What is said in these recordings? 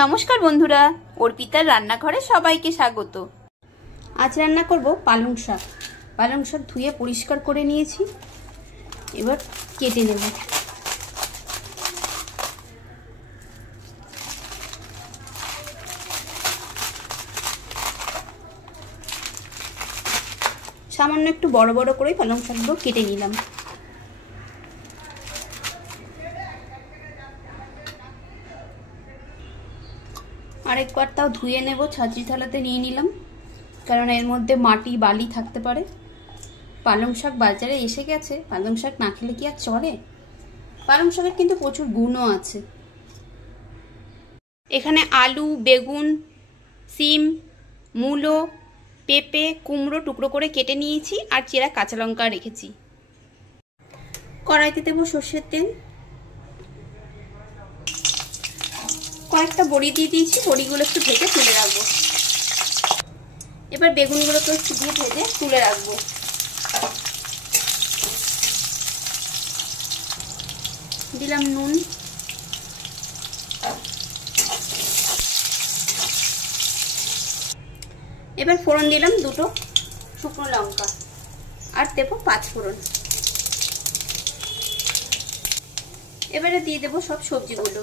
নমস্কার বন্ধুরা, অর্পিতার রান্নাঘরে সবাইকে স্বাগত। আজ রান্না করব পালং শাক। পালং শাক ধুয়ে পরিষ্কার করে নিয়েছি, এবার কেটে নেব। সামান্য একটু বড় বড় করে পালং শাকগুলো কেটে নিলাম। আরেকবার তাও ধুয়ে নেব, ছাঁচি থালাতে নিয়ে নিলাম, কারণ এর মধ্যে মাটি বালি থাকতে পারে। পালং শাক বাজারে এসে গেছে, পালং শাক না খেলে কি আর চলে? পালং শাকের কিন্তু প্রচুর গুণও আছে। এখানে আলু, বেগুন, সিম, মূলো, পেঁপে, কুমড়ো টুকরো করে কেটে নিয়েছি, আর চেরা কাঁচা লঙ্কা রেখেছি। কড়াইতে দেবো সর্ষের তেল, কয়েকটা বড়ি দিয়ে দিয়েছি, বড়িগুলো একটু ভেজে তুলে রাখবো। এবার বেগুনগুলোকে একটু দিয়ে ভেজে তুলে রাখবো। দিলাম নুন, এবার ফোড়ন দিলাম দুটো শুকনো লঙ্কা, আর দেবো 5 ফোড়ন। এবারে দিয়ে দেবো সব সবজিগুলো।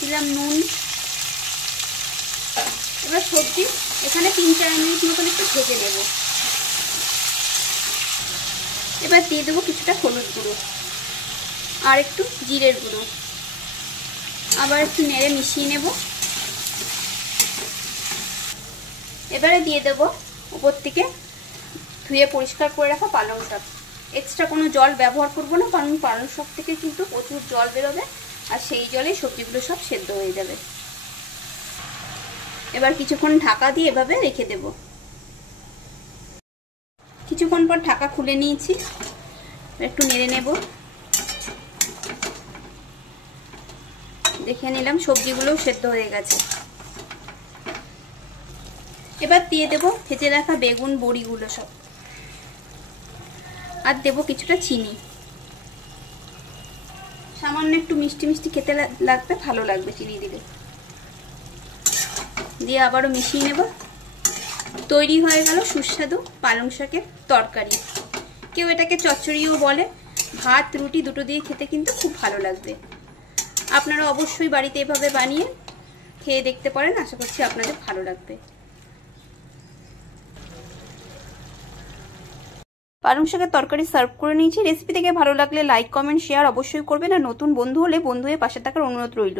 দিলাম নুন। এবার সবজি এখানে 3-4 মিনিট মতন একটু ভেজে নেব। এবার দিয়ে দেবো কিছুটা হলুদ গুঁড়ো আর একটু জিরের গুঁড়ো, আবার একটু নেড়ে মিশিয়ে নেব। এবারে দিয়ে দেব উপর থেকে ধুয়ে পরিষ্কার করে রাখা পালং শাক। এক্সট্রা কোনো জল ব্যবহার করব না, কারণ পালং শাক থেকে কিন্তু প্রচুর জল বেরোবে, আর সেই জলে সবজিগুলো সব সেদ্ধ হয়ে যাবে। এবার কিছুক্ষণ ঢাকা দিয়ে এভাবে রেখে দেব। কিছুক্ষণ পর ঢাকা খুলে নিয়েছি, একটু নেড়ে নেব। দেখে নিলাম সবজিগুলো সেদ্ধ হয়ে গেছে। এবার দিয়ে দেব ভেজে রাখা বেগুন, বড়িগুলো সব, আর দেব কিছুটা চিনি। সামান্য একটু মিষ্টি মিষ্টি খেতে লাগবে, ভালো লাগবে চিনি দিলে। দিয়ে আবারও মিশিয়ে নেব। তৈরি হয়ে গেল সুস্বাদু পালং শাকের তরকারি। কেউ এটাকে চচ্চড়িও বলে। ভাত রুটি দুটো দিয়ে খেতে কিন্তু খুব ভালো লাগবে। আপনারা অবশ্যই বাড়িতে এভাবে বানিয়ে খেয়ে দেখতে পারেন, আশা করছি আপনাদের ভালো লাগবে। পালং শাকের তরকারি সার্ভ করে নিয়েছি। রেসিপি থেকে ভালো লাগলে লাইক, কমেন্ট, শেয়ার অবশ্যই করবেন, আর নতুন বন্ধু হলে বন্ধু হয়ে পাশে থাকার অনুরোধ রইল।